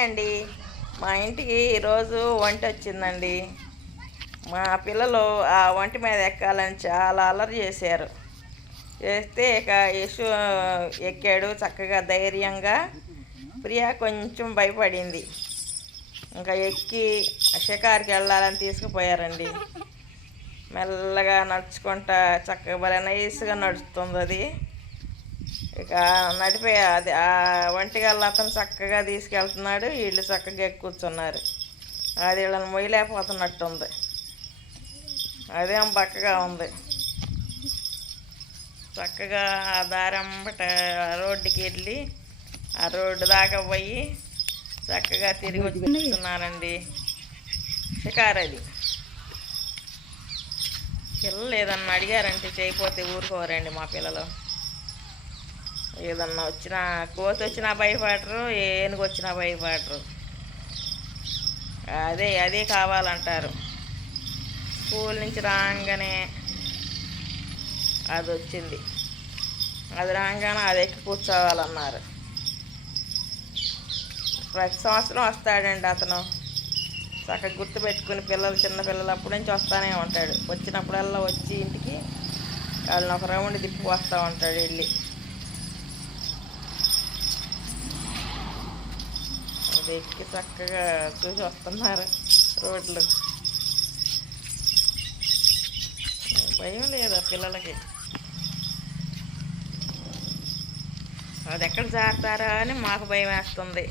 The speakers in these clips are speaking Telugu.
హాయ్ అండి. మా ఇంటికి ఈరోజు వంట వచ్చిందండి. మా పిల్లలు ఆ వంట మీద ఎక్కాలని చాలా అల్లరి చేశారు. చేస్తే ఇక యశు ఎక్కాడు చక్కగా ధైర్యంగా. ప్రియా కొంచెం భయపడింది. ఇంకా ఎక్కి షికారుకి వెళ్ళాలని తీసుకుపోయారండి. మెల్లగా నడుచుకుంటా చక్కగా భలే నైస్గా నడుస్తుంది అది. ఇక నడిపే అది ఆ ఒంటిగల్ల అతను చక్కగా తీసుకెళ్తున్నాడు. వీళ్ళు చక్కగా ఎక్కి కూర్చున్నారు. అది వీళ్ళని మొయ్యలేకపోతున్నట్టుంది. అదేం బక్కగా ఉంది. చక్కగా ఆ దారంబట రోడ్డుకి వెళ్ళి ఆ రోడ్డు దాకా పోయి చక్కగా తిరిగి వచ్చిస్తున్నానండి. షికారు అది. పిల్లలు ఏదన్నా అడిగారంటే చేయకపోతే ఊరుకోరండి మా పిల్లలు. ఏదన్నా వచ్చినా కోతి వచ్చినా భయపడరు, ఏనుగు వచ్చినా భయపడరు. అదే కావాలంటారు. స్కూల్ నుంచి రాగానే అది వచ్చింది. అది రాగానే అది ఎక్కి కూర్చోవాలన్నారు. ప్రతి సంవత్సరం వస్తాడండి అతను. చక్కగా గుర్తుపెట్టుకుని చిన్నపిల్లలు అప్పటి నుంచి వస్తూనే ఉంటాడు. వచ్చినప్పుడల్లా వచ్చి ఇంటికి వాళ్ళని ఒక రౌండ్ తిప్పి వస్తూ ఉంటాడు వెళ్ళి. అది ఎక్కి చక్కగా చూసి వస్తున్నారు రోడ్లు. భయం లేదా పిల్లలకి? అది ఎక్కడ జారుతారా అని మాకు భయం వేస్తుంది.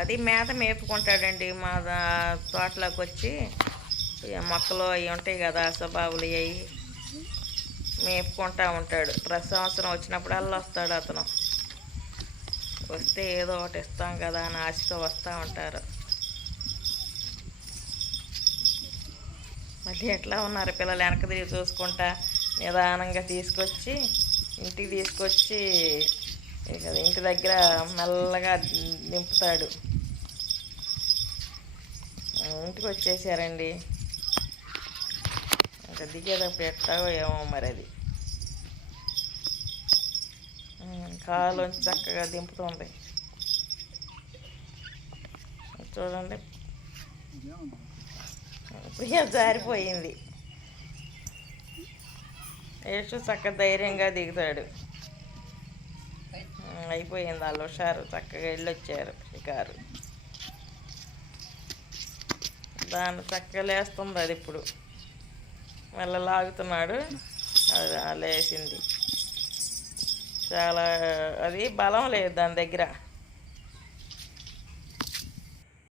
అది మేత మేపుకుంటాడండి. మా తోటలోకి వచ్చి మొక్కలు అవి ఉంటాయి కదా, స్వభావులు అవి మేపుకుంటూ ఉంటాడు. ప్రతి సంవత్సరం వచ్చినప్పుడల్లా వస్తాడు అతను. వస్తే ఏదో ఒకటి ఇస్తాం కదా అని ఆశతో వస్తూ ఉంటారు. మళ్ళీ ఎట్లా ఉన్నారు పిల్లలు వెనక తిరిగి చూసుకుంటా నిదానంగా ఇంటికి తీసుకొచ్చి ఇంటి దగ్గర మెల్లగా దింపుతాడు. ఇంటికి వచ్చేసారండి. ఇంకా దిగేటప్పుడు ఎట్టాగో ఏమో మరి అది. కాలుంచి చక్కగా దింపుతుంది. చూడండి, ప్రియ జారిపోయింది. యేసు చక్కగా ధైర్యంగా దిగుతాడు. అయిపోయింది వాళ్ళు హుషారు. చక్కగా వెళ్ళొచ్చారు షికారు. దాన్ని చక్కగా లేస్తుంది అది. ఇప్పుడు మళ్ళీ లాగుతున్నాడు. అది లేచింది. చాలా అది బలం లేదు దాని దగ్గర.